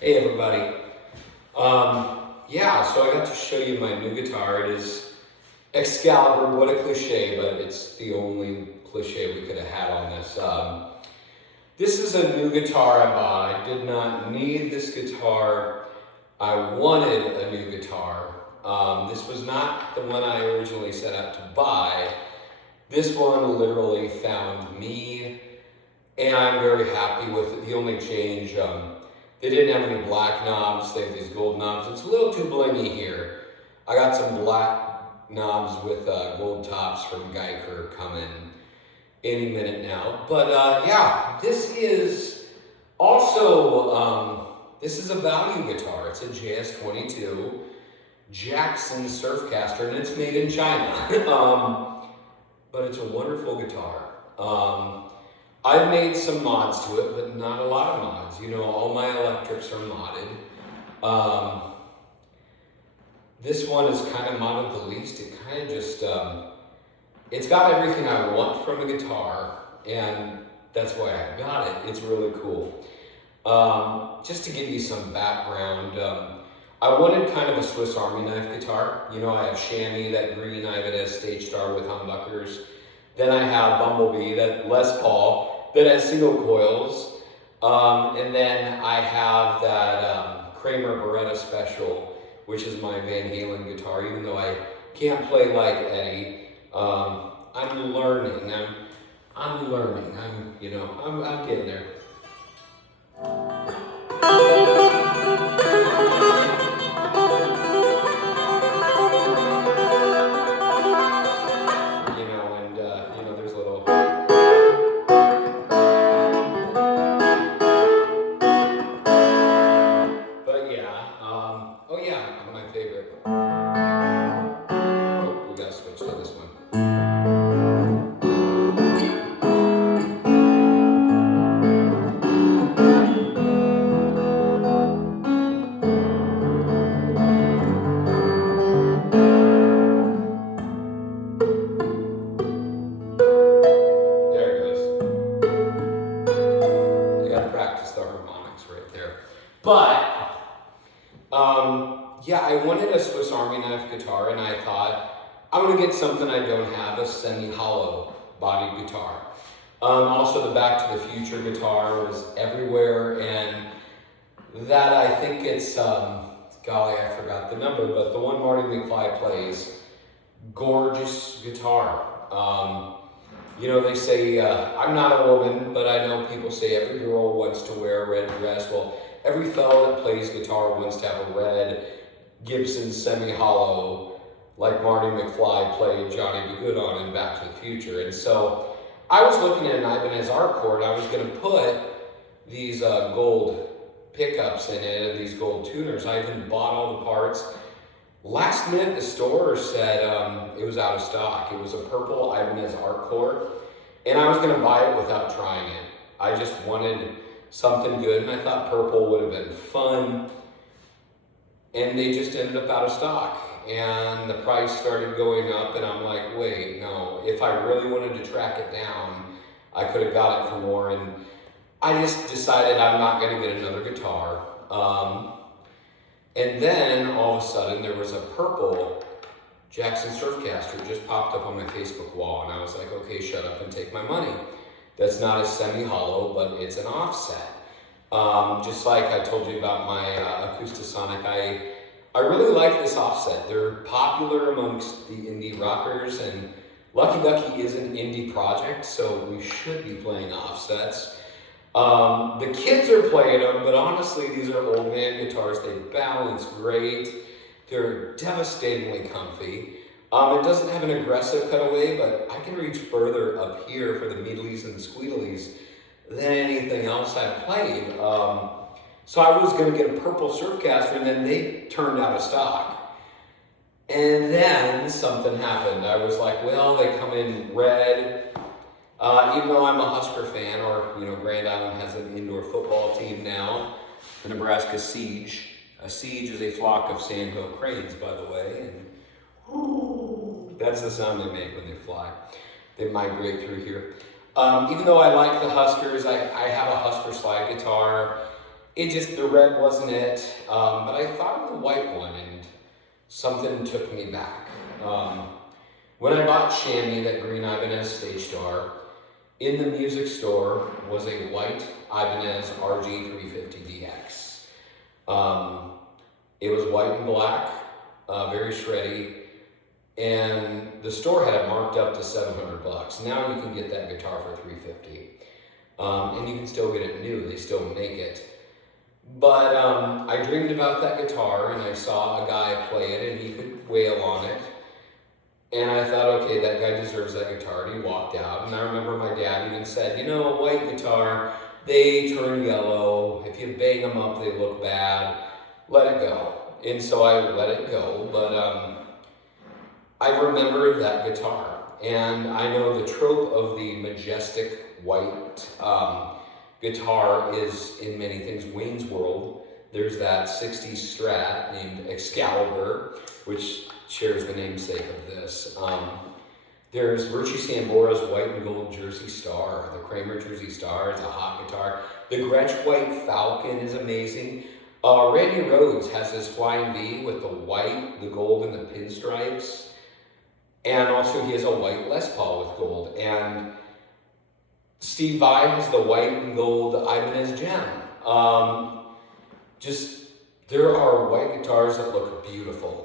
Hey everybody. Yeah, so I got to show you my new guitar. It is Excalibur. What a cliche, but it's the only cliche we could have had on this. This is a new guitar I bought. I did not need this guitar. I wanted a new guitar. This was not the one I originally set out to buy. This one literally found me, and I'm very happy with it. The only change, they didn't have any black knobs, they have these gold knobs. It's a little too blingy here. I got some black knobs with gold tops from Geiger coming any minute now. But yeah, this is also, this is a value guitar. It's a JS22 Jackson Surfcaster, and it's made in China. But it's a wonderful guitar. I've made some mods to it, but not a lot of mods. You know, all my electrics are modded. This one is kind of modded the least. It kind of just, it's got everything I want from a guitar, and that's why I got it. It's really cool. Just to give you some background, I wanted kind of a Swiss Army knife guitar. You know, I have Chamois, that green, I have it as Stage Star with humbuckers. Then I have Bumblebee, that Les Paul, that has single coils. And then I have that Kramer Beretta Special, which is my Van Halen guitar. Even though I can't play like Eddie, I'm learning. I'm learning. I'm getting there. But, yeah, I wanted a Swiss Army knife guitar, and I thought, I want to get something I don't have, a semi-hollow bodied guitar. Also, the Back to the Future guitar was everywhere, and that I think it's, golly, I forgot the number, but the one Marty McFly plays, gorgeous guitar. You know, they say, I'm not a woman, but I know people say every girl wants to wear a red dress. Well, every fellow that plays guitar wants to have a red Gibson semi-hollow, like Marty McFly played Johnny B. Good on in Back to the Future. And so I was looking at an Ibanez Arcord. I was going to put these gold pickups in it and these gold tuners. I even bought all the parts. Last minute, the store said it was out of stock. It was a purple Ibanez Arcord, and I was going to buy it without trying it. I just wanted something good, and I thought purple would have been fun, and they just ended up out of stock, and the price started going up, and I'm like, wait, no, if I really wanted to track it down, I could have got it for more, and I just decided I'm not going to get another guitar. And then, all of a sudden, there was a purple Jackson Surfcaster just popped up on my Facebook wall, and I was like, okay, shut up and take my money. That's not a semi-hollow, but it's an offset. Just like I told you about my Acoustasonic, I really like this offset. They're popular amongst the indie rockers, and Lucky Ducky is an indie project, so we should be playing offsets. The kids are playing them, but honestly, these are old man guitars. They balance great. They're devastatingly comfy. It doesn't have an aggressive cutaway, but I can reach further up here for the meedlies and the squeedlies than anything else I've played. So I was going to get a purple Surfcaster, and then they turned out of stock. And then something happened. I was like, well, they come in red. Even though I'm a Husker fan, or, you know, Grand Island has an indoor football team now, the Nebraska Siege. A siege is a flock of sandhill cranes, by the way, and that's the sound they make when they fly. They migrate through here. Even though I like the Huskers, I have a Husker slide guitar. the red wasn't it, but I thought of the white one, and something took me back. When I bought Shammy, that green Ibanez Stage Star, in the music store was a white Ibanez RG350DX. It was white and black, very shreddy, and the store had it marked up to $700. Now you can get that guitar for $350, and you can still get it new. They still make it. But I dreamed about that guitar, and I saw a guy play it, and he could wail on it. And I thought, okay, that guy deserves that guitar, and he walked out. And I remember my dad even said, you know, a white guitar, they turn yellow. If you bang them up, they look bad. Let it go. And so I let it go, but I remember that guitar. And I know the trope of the majestic white guitar is in many things. Wayne's World, there's that 60s Strat named Excalibur, which shares the namesake of this. There's Richie Sambora's white and gold Jersey Star. The Kramer Jersey Star is a hot guitar. The Gretsch white Falcon is amazing. Randy Rhoads has his Flying V with the white, the gold, and the pinstripes. And also he has a white Les Paul with gold. And Steve Vai has the white and gold Ibanez Gem. There are white guitars that look beautiful.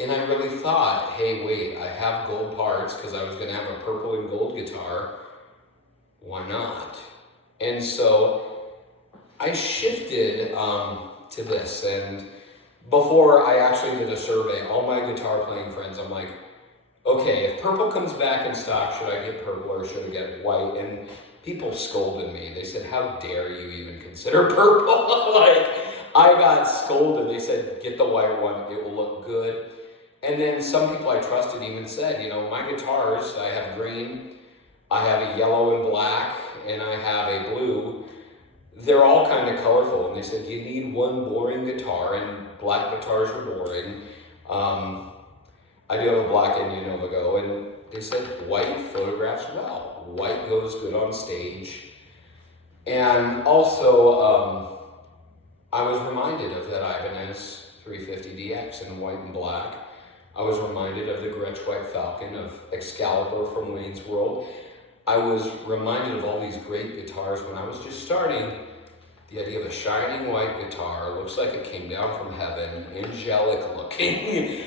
And I really thought, hey, wait, I have gold parts because I was going to have a purple and gold guitar. Why not? And so I shifted to this. And before I actually did a survey, all my guitar playing friends, I'm like, okay, if purple comes back in stock, should I get purple or should I get white? And people scolded me. They said, how dare you even consider purple? Like, I got scolded. They said, get the white one, it will look good. And then some people I trusted even said, you know, my guitars, I have green, I have a yellow and black, and I have a blue. They're all kind of colorful. And they said, you need one boring guitar, and black guitars are boring. I do have a black Indian Novago, and they said white photographs well. White goes good on stage. And also, I was reminded of that Ibanez 350DX in white and black. I was reminded of the Gretsch White Falcon, of Excalibur from Wayne's World. I was reminded of all these great guitars when I was just starting. The idea of a shining white guitar, looks like it came down from heaven, angelic looking.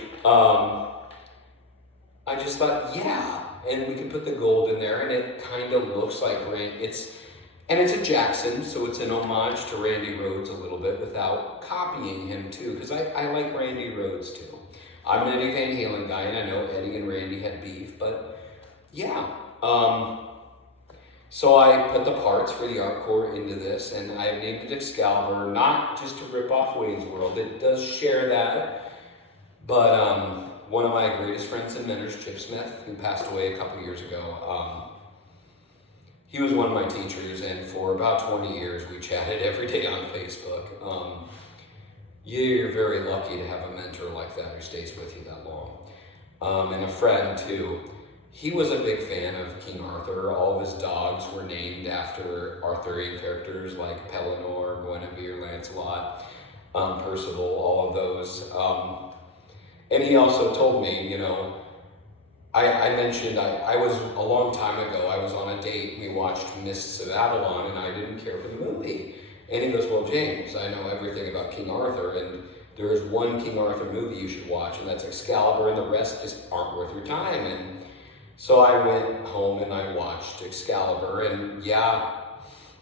I just thought, yeah, and we can put the gold in there, and it kind of looks like rain. It's a Jackson, so it's an homage to Randy Rhoads a little bit without copying him too, because I like Randy Rhoads too. I'm an Eddie Van Halen guy, and I know Eddie and Randy had beef, but yeah. So I put the parts for the Encore into this, and I named it Excalibur, not just to rip off Wayne's World. It does share that, but one of my greatest friends and mentors, Chip Smith, who passed away a couple years ago, he was one of my teachers, and for about 20 years we chatted every day on Facebook. You're very lucky to have a mentor like that who stays with you that long. And a friend too. He was a big fan of King Arthur. All of his dogs were named after Arthurian characters like Pellinore, Guinevere, Lancelot, Percival, all of those. And he also told me, you know, I mentioned I was a long time ago, I was on a date, and we watched Mists of Avalon, and I didn't care for the movie. And he goes, well, James, I know everything about King Arthur, and there is one King Arthur movie you should watch, and that's Excalibur, and the rest just aren't worth your time. And so I went home and I watched Excalibur, and yeah,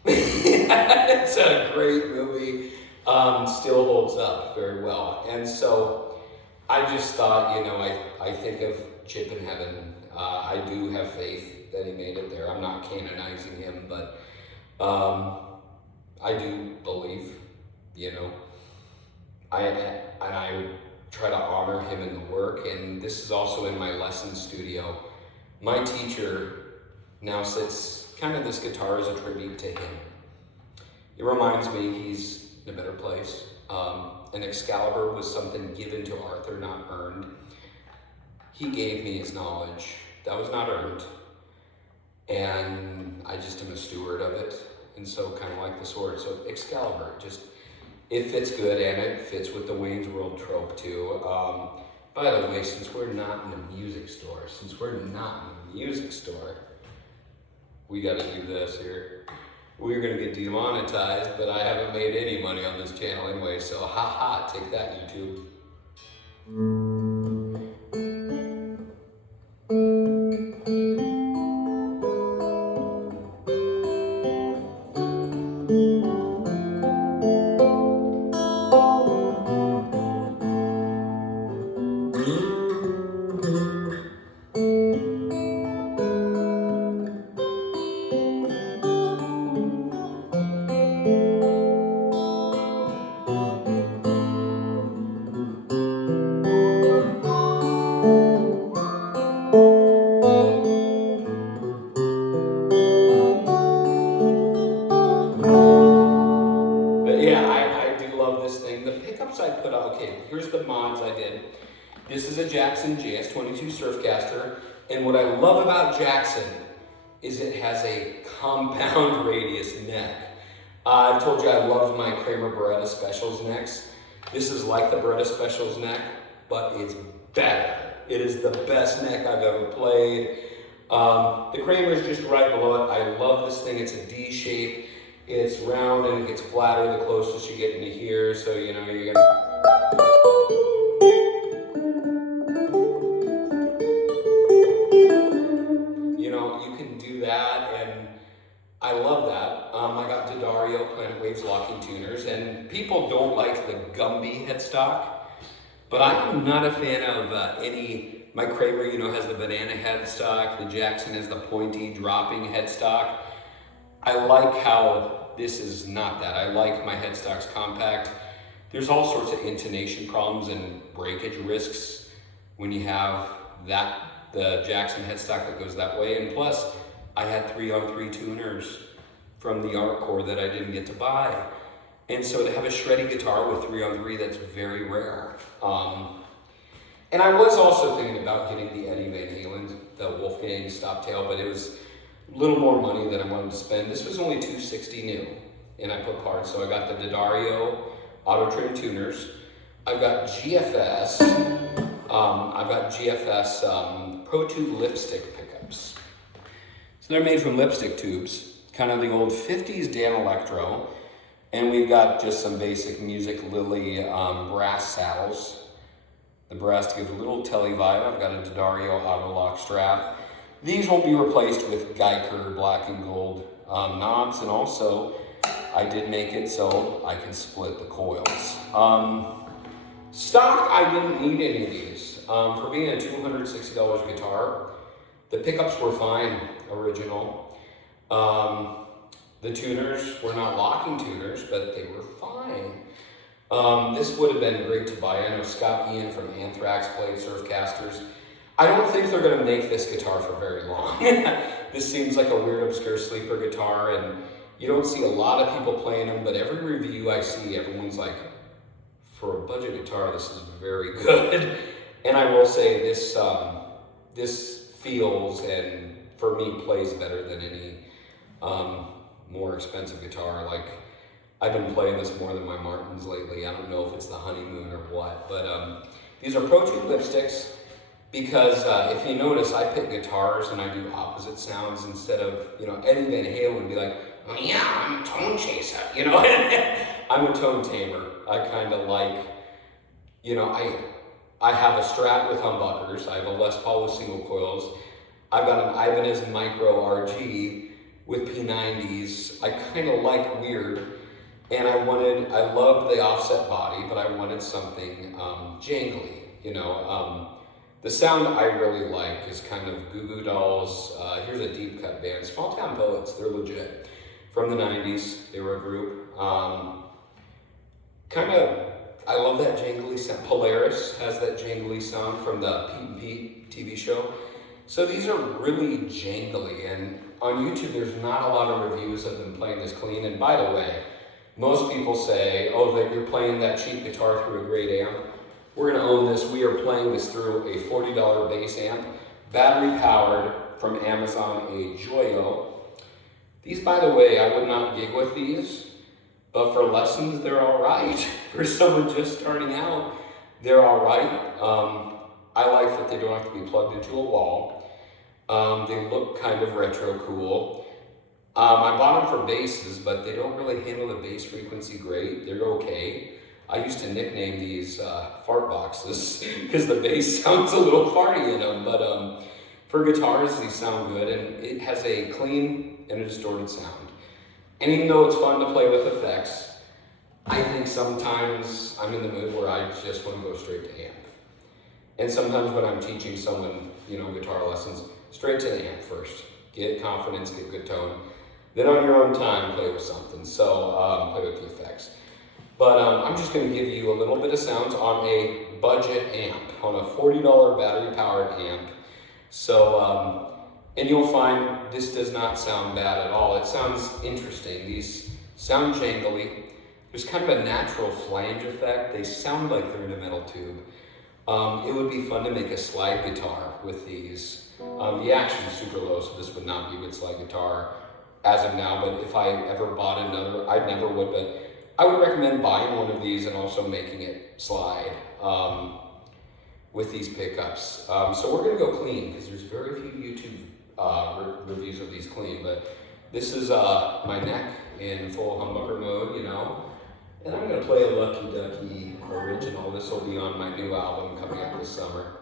it's a great movie, still holds up very well. And so I just thought, you know, I think of Chip in heaven. I do have faith that he made it there. I'm not canonizing him, but I do believe, you know, I try to honor him in the work, and this is also in my lesson studio. My teacher now sits, kind of this guitar is a tribute to him. It reminds me he's in a better place. And Excalibur was something given to Arthur, not earned. He gave me his knowledge. That was not earned. And I just am a steward of it. And so kind of like the sword. So Excalibur, just, it fits good, and it fits with the Wayne's World trope too. By the way, since we're not in a music store, we got to do this here. We're going to get demonetized, but I haven't made any money on this channel anyway, so haha, take that, YouTube. Here's the mods I did. This is a Jackson JS22 Surfcaster, and what I love about Jackson is it has a compound radius neck. I've told you I love my Kramer Beretta Specials necks. This is like the Beretta Specials neck, but it's better. It is the best neck I've ever played. The Kramer is just right below it. I love this thing. It's a D shape. It's round and it gets flatter the closest you get into here, so you know you're gonna. I love that. I got D'Addario Planet Waves locking tuners, and people don't like the Gumby headstock, but I am not a fan of my Kramer, you know, has the banana headstock, the Jackson has the pointy dropping headstock. I like how this is not that. I like my headstocks compact. There's all sorts of intonation problems and breakage risks when you have the Jackson headstock that goes that way, and plus, I had 3-on-3 tuners from the Concorde that I didn't get to buy. And so to have a shreddy guitar with 3-on-3, that's very rare. And I was also thinking about getting the Eddie Van Halen, the Wolfgang Stoptail, but it was a little more money than I wanted to spend. This was only $260 new, and I put parts. So I got the D'Addario auto trim tuners. I've got GFS, Pro Tube lipstick pickups. So they're made from lipstick tubes, kind of the old 50s Dan Electro. And we've got just some basic Music Lily brass saddles. The brass to give a little telly vibe. I've got a D'Addario auto lock strap. These will be replaced with Geiger black and gold knobs. And also, I did make it so I can split the coils. Stock, I didn't need any of these. For being a $260 guitar, the pickups were fine, original. The tuners were not locking tuners, but they were fine. This would have been great to buy. I know Scott Ian from Anthrax played Surfcasters. I don't think they're gonna make this guitar for very long. This seems like a weird, obscure sleeper guitar, and you don't see a lot of people playing them, but every review I see, everyone's like, for a budget guitar, this is very good. And I will say this, this feels and for me plays better than any more expensive guitar. Like, I've been playing this more than my Martins lately. I don't know if it's the honeymoon or what, but these are Pro Tube lipsticks because if you notice, I pick guitars and I do opposite sounds instead of, you know, Eddie Van Halen would be like, oh yeah, I'm a tone chaser, you know. I'm a tone tamer. I kind of like, you know, I have a Strat with humbuckers. I have a Les Paul with single coils. I've got an Ibanez Micro RG with P90s. I kind of like weird, and I loved the offset body, but I wanted something jangly, you know. The sound I really like is kind of Goo Goo Dolls. Here's a deep cut band, Small Town Poets. They're legit. From the 90s, they were a group. I love that jangly sound. Polaris has that jangly sound from the Pete and Pete TV show. So these are really jangly, and on YouTube there's not a lot of reviews of them playing this clean. And by the way, most people say, oh, that you're playing that cheap guitar through a great amp. We're gonna own this. We are playing this through a $40 bass amp, battery powered from Amazon, a Joyo. These, by the way, I would not gig with these, but for lessons, they're all right. For someone just starting out, they're all right. I like that they don't have to be plugged into a wall. They look kind of retro cool. I bought them for basses, but they don't really handle the bass frequency great. They're okay. I used to nickname these fart boxes because the bass sounds a little farty in them, but for guitars, these sound good, and it has a clean and a distorted sound. And even though it's fun to play with effects, I think sometimes I'm in the mood where I just want to go straight to amp. And sometimes when I'm teaching someone, you know, guitar lessons, straight to the amp first. Get confidence, get good tone. Then on your own time, play with something. So play with the effects. But I'm just going to give you a little bit of sounds on a budget amp, on a $40 battery-powered amp. So, and you'll find this does not sound bad at all. It sounds interesting. These sound jangly. There's kind of a natural flange effect. They sound like they're in a metal tube. It would be fun to make a slide guitar with these. The action's super low, so this would not be a good slide guitar as of now, but if I ever bought another, I never would, but I would recommend buying one of these and also making it slide with these pickups. So we're gonna go clean, because there's very few YouTube reviews of these clean, but this is my neck in full humbucker mode, you know, and I'm gonna play a Lucky Ducky original. This will be on my new album coming up this summer.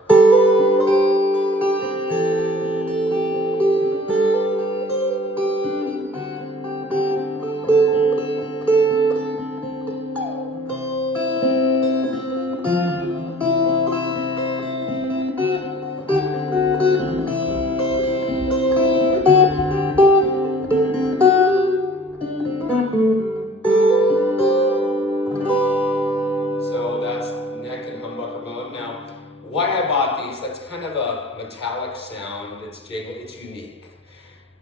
Kind of a metallic sound. It's jangly, it's unique.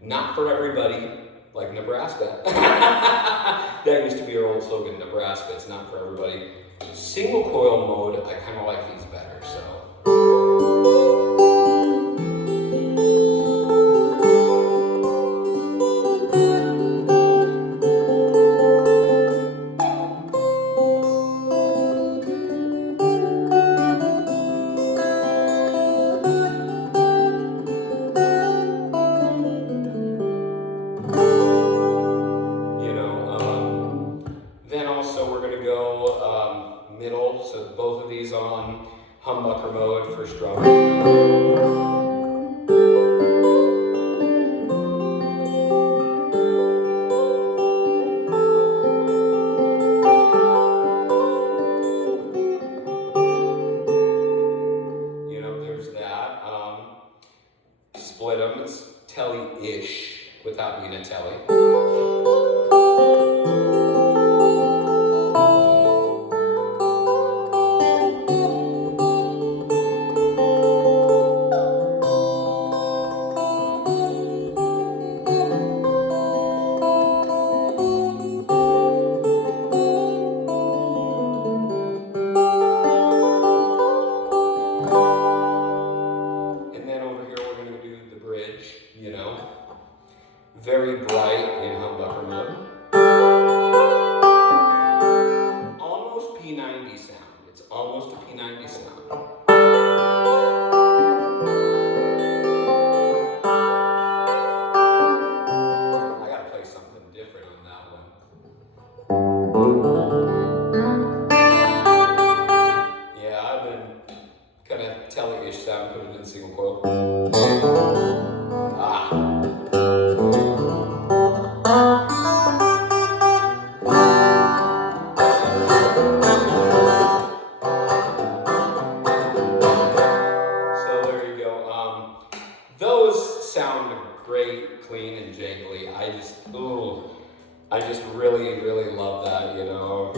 Not for everybody, like Nebraska. That used to be our old slogan, Nebraska. It's not for everybody. Single coil mode, I kind of like these better, so. Middle, so both of these on humbucker mode for strumming. You know, there's that. Split them, it's telly-ish without being a telly. You know, very bright in humbucker mode. Almost P90 sound. It's almost a P90 sound. I gotta play something different on that one. Yeah, I've been kind of telly-ish sound, put it in single coil. Those sound great, clean, and jangly. I just really, really love that, you know.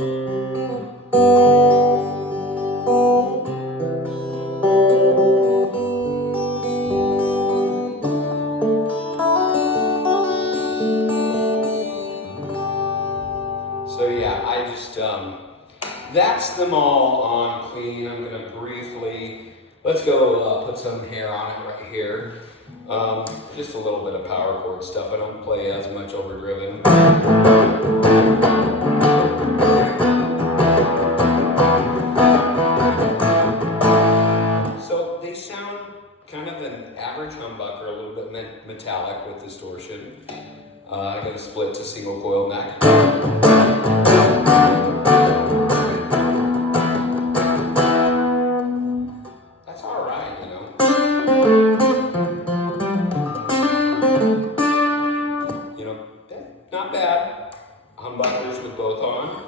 So yeah, I just, that's them all on clean. I'm gonna briefly, let's go put some hair on it right here. Just a little bit of power chord stuff. I don't play as much overdriven. So they sound kind of an average humbucker, a little bit metallic with distortion. I got a split to single coil neck. That's all right, you know. You know, not bad. Humbuckers with both on.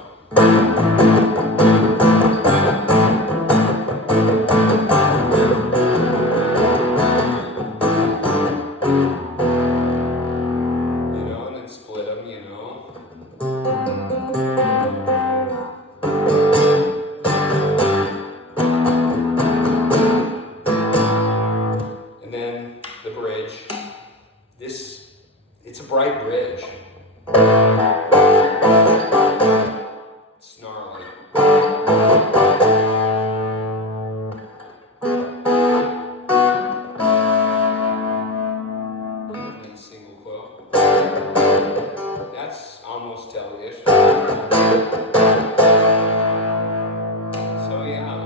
It's a bright bridge. It's gnarly. And then single coil. That's almost telly-ish. So yeah,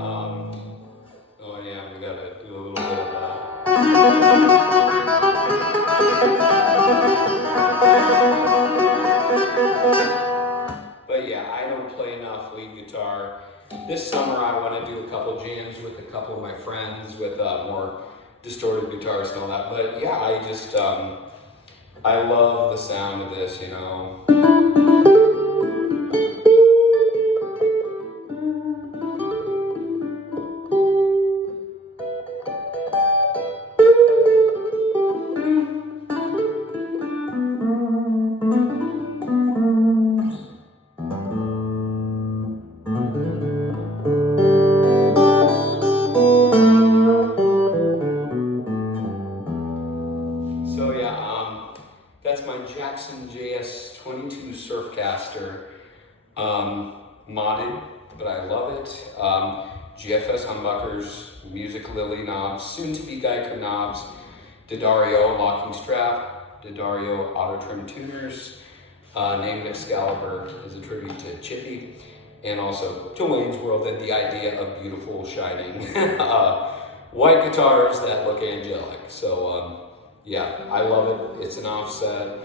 oh yeah, we gotta do a little bit of that. But yeah, I don't play enough lead guitar. This summer I want to do a couple jams with a couple of my friends with more distorted guitars and all that. But yeah, I just, I love the sound of this, you know. That's my Jackson JS22 Surfcaster, modded, but I love it. GFS humbuckers, Music Lily knobs, soon to be Geico knobs, D'Addario locking strap, D'Addario auto trim tuners, named Excalibur as a tribute to Chippy, and also to Wayne's World and the idea of beautiful, shining white guitars that look angelic. So, yeah, I love it. It's an offset,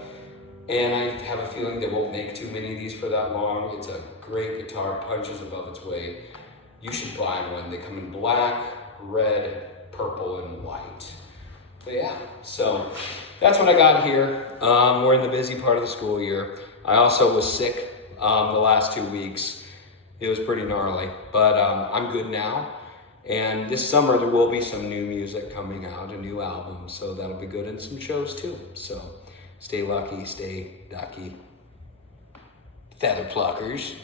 and I have a feeling they won't make too many of these for that long. It's a great guitar, punches above its weight. You should buy one. They come in black, red, purple, and white. But yeah, so that's what I got here. We're in the busy part of the school year. I also was sick the last 2 weeks. It was pretty gnarly, but I'm good now. And this summer there will be some new music coming out, a new album, so that'll be good, and some shows too. So stay lucky, stay ducky, feather pluckers.